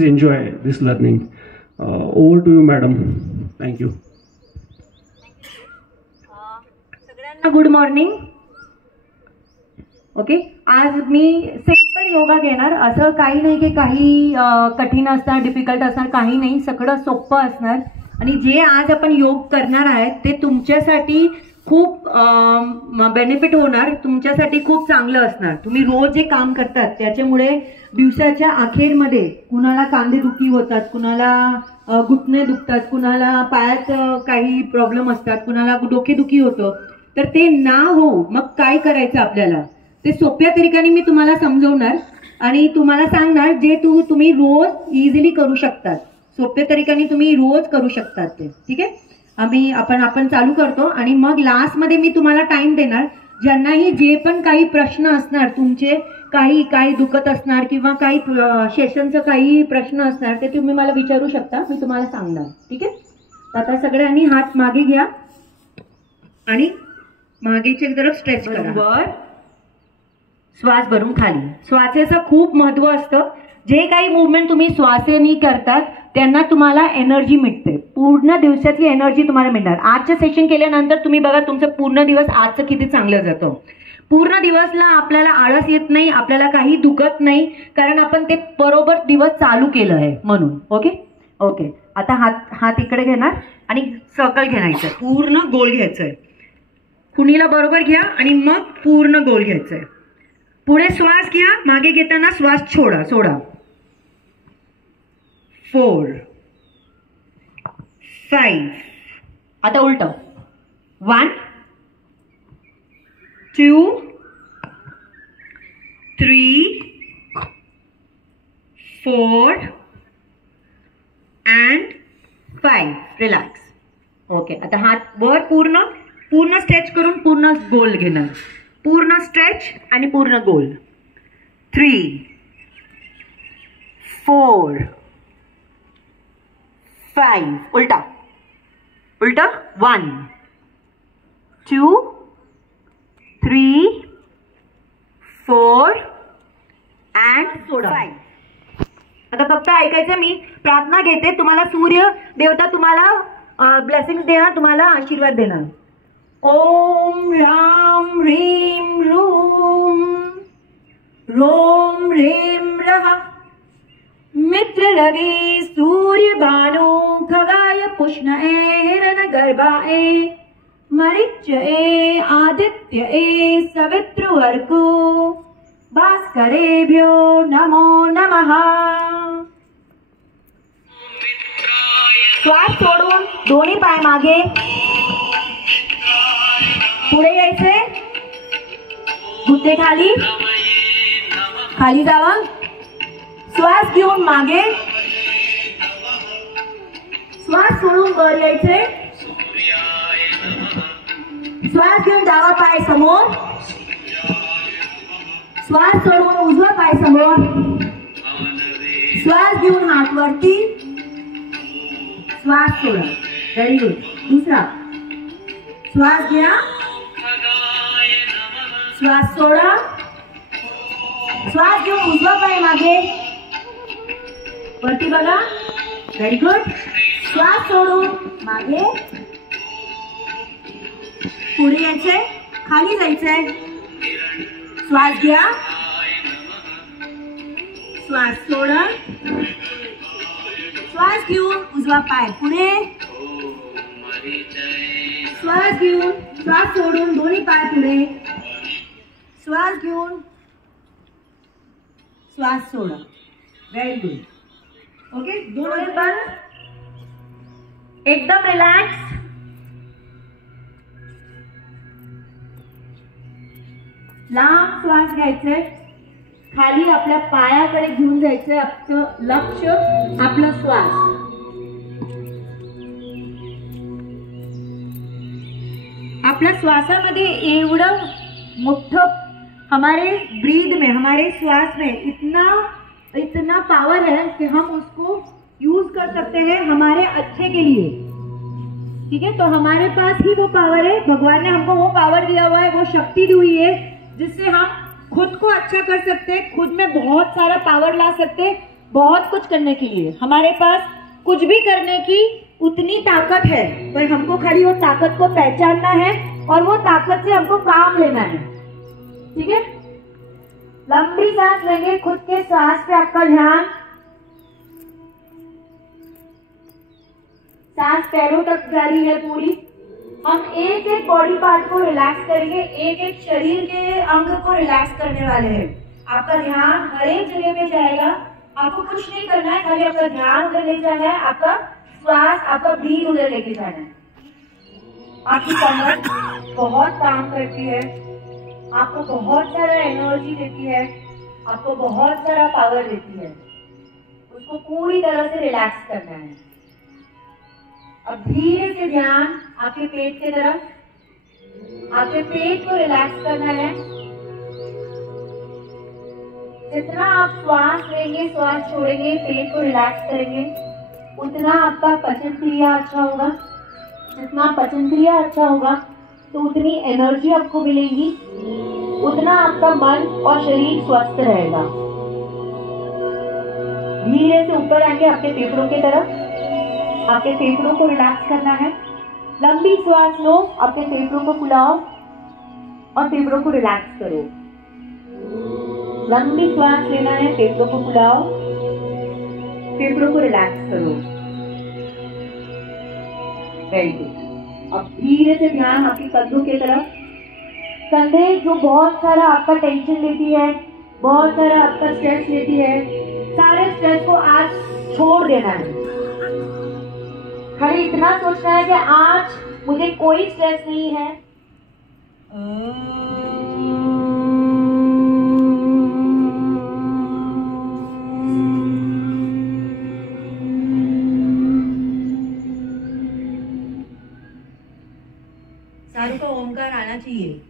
please enjoy this learning. Over to you, madam. Thank you. सगळ्यांना good morning. Okay, आज मी simple yoga घेणार. असं काही नाही की काही कठीण असणार, डिफिकल्ट असणार, काही नाही. सगळं सोपं असणार. आणि जे आज आपण योग करणार आहेत ते तुमच्यासाठी खूप बेनिफिट होणार, तुमच्यासाठी खूप चांगलं असणार. तुम्ही रोज जे काम करतात त्याच्यामुळे दिवसाच्या अखेरमध्ये कुणाला कांदेदुखी होतात, कुणाला घुटणे दुखतात, कुणाला पायात काही प्रॉब्लेम असतात, कुणाला डोकेदुखी होतं. तर ते ना हो, मग काय करायचं आपल्याला ते सोप्या तरीकाने मी तुम्हाला समजवणार आणि तुम्हाला सांगणार जे तुम्ही रोज इझिली करू शकतात. सोप्या तरीकाने तुम्ही रोज करू शकतात ते. ठीक आहे, आपण चालू करतो आणि मग लास्टमध्ये मी तुम्हाला टाइम देणार. ज्यांनाही जे पण काही प्रश्न असणार, तुमचे काही दुखत असणार किंवा काही सेशनचं काही प्रश्न असणार ते तुम्ही मला विचारू शकता, मी तुम्हाला सांगणार. ठीक आहे, आता सगळ्यांनी हात मागे घ्या आणि मागेचे तरफ स्ट्रेच करा. वर श्वास भरून खाली. श्वासाचं खूप महत्व असतं. जे काही मुवमेंट तुम्ही श्वासाने करतात त्यांना तुम्हाला एनर्जी मिळते. पूर्ण दिवसाची एनर्जी तुम्हाला मिळणार. आजचं सेशन केल्यानंतर तुम्ही बघा तुमचं पूर्ण दिवस आजचं किती चांगलं जातं. पूर्ण दिवसला आपल्याला आळस येत नाही, आपल्याला काही दुखत नाही, कारण आपण ते बरोबर दिवस चालू केलं आहे म्हणून. ओके ओके, आता हात इकडे घेणार आणि सर्कल घेण्याचं, पूर्ण गोल घ्यायचंय. कुणीला बरोबर घ्या आणि मग पूर्ण गोल घ्यायचंय. पुढे श्वास घ्या, मागे घेताना श्वास सोडा. 4 5. आता उलट. 1 2 3 4 and 5. रिलॅक्स. ओके, आता हात वर पूर्ण स्ट्रेच करून पूर्ण गोल घेणार. पूर्ण स्ट्रेच आणि पूर्ण गोल. 3 4 5. उलटा 1 2 3 4 and 5. आता फक्त ऐकायचं. मी प्रार्थना घेते, तुम्हाला सूर्य देवता तुम्हाला ब्लेसिंग देणार, तुम्हाला आशीर्वाद देणार. ओम राम ह्रीम रूम रोम ह्रीम रः मित्र रवि सूर्य भानु खगाय पुष्णए हिरण गर्भाए मरीचए आदित्यए सवितृवर्को भास्करेभ्यो नमो नमः. श्वास सोडून दोन्ही पाय मागे, पुढे यायचे, घुटणे खाली जावा. श्वास घेऊन मागे, श्वास सोडून वर यायचे. श्वास घेऊन डावा पाय समोर, श्वास सोडून उजवा पाय समोर. श्वास घेऊन हात वरती, श्वास सोडा. Very good. दुसरा श्वास घ्या, श्वास सोडा. श्वास घेऊन उजवा पाय मागे वरती बघा. Very good. श्वास सोडून मागे, पुढे यायचंय, खाली जायचंय. श्वास घ्या, श्वास सोडा. श्वास घेऊन उजवा पाय पुढे, श्वास घेऊन श्वास सोडून दोन्ही पाय पुढे. श्वास घेऊन श्वास सोडा. Very good. ओके, दोन पण एकदम रिलॅक्स. लांब श्वास घ्यायचे, खाली आपल्या पायाकडे घेऊन जायचंय. आपलं लक्ष आपला श्वास. आपल्या श्वासामध्ये एवढं मोठं हमारे ब्रीद में, हमारे श्वास में इतना पावर है कि हम उसको यूज कर सकते हैं हमारे अच्छे के लिए. ठीक है, तो हमारे पास ही वो पावर है. भगवान ने हमको वो पावर दिया हुआ है, वो शक्ति दी हुई है जिससे हम खुद को अच्छा कर सकते हैं, खुद में बहुत सारा पावर ला सकते हैं बहुत कुछ करने के लिए, हमारे पास कुछ भी करने की उतनी ताकत है, पर हमको खाली वो ताकत को पहचानना है और वो ताकत से हमको काम लेना है। ठीक है, लंबी सांस लेंगे, खुद के सांस पे आपका ध्यान, सांस पैरों तक जा रही है पूरी। हम एक एक बॉडी पार्ट को रिलैक्स करेंगे, एक एक शरीर के अंग को रिलैक्स करने वाले हैं। आपका ध्यान हर एक जगह पे जाएगा, आपको कुछ नहीं करना है, खाली आपका ध्यान उधर ले जाना है, आपका श्वास, आपका ब्रीथ उधर लेके जाना है। आपकी कमर बहुत काम करती है, आपको बहुत सारा एनर्जी देती है, आपको बहुत सारा पावर देती है, उसको पूरी तरह से रिलैक्स करना है। अब धीरे से ध्यान आपके पेट की तरफ, आपके पेट को रिलैक्स करना है। जितना आप श्वास लेंगे, श्वास छोड़ेंगे, पेट को रिलैक्स करेंगे, उतना आपका पाचन क्रिया अच्छा होगा। जितना पाचन क्रिया अच्छा होगा तो उतनी एनर्जी आपको मिलेगी, उतना आपका मन और शरीर स्वस्थ रहेगा। धीरे से ऊपर आएंगे आपके फेफड़ों की तरफ, आपके फेफड़ों को रिलैक्स करना है। लंबी श्वास लो, आपके फेफड़ों को फुलाओ और फेफड़ों को रिलैक्स करो। लंबी श्वास लेना है, फेफड़ों को फुलाओ, फेफड़ों को रिलैक्स करो। Very good. अब धीरे से ध्यान आपके कंधों की तरफ, कंधे जो बहुत सारा आपका टेंशन लेती है, बहुत सारा आपका स्ट्रेस लेती है, सारे स्ट्रेस को आज छोड़ देना है। खाली इतना सोचना है कि आज मुझे कोई स्ट्रेस नहीं है। सारू का ओमकार आना चाहिए।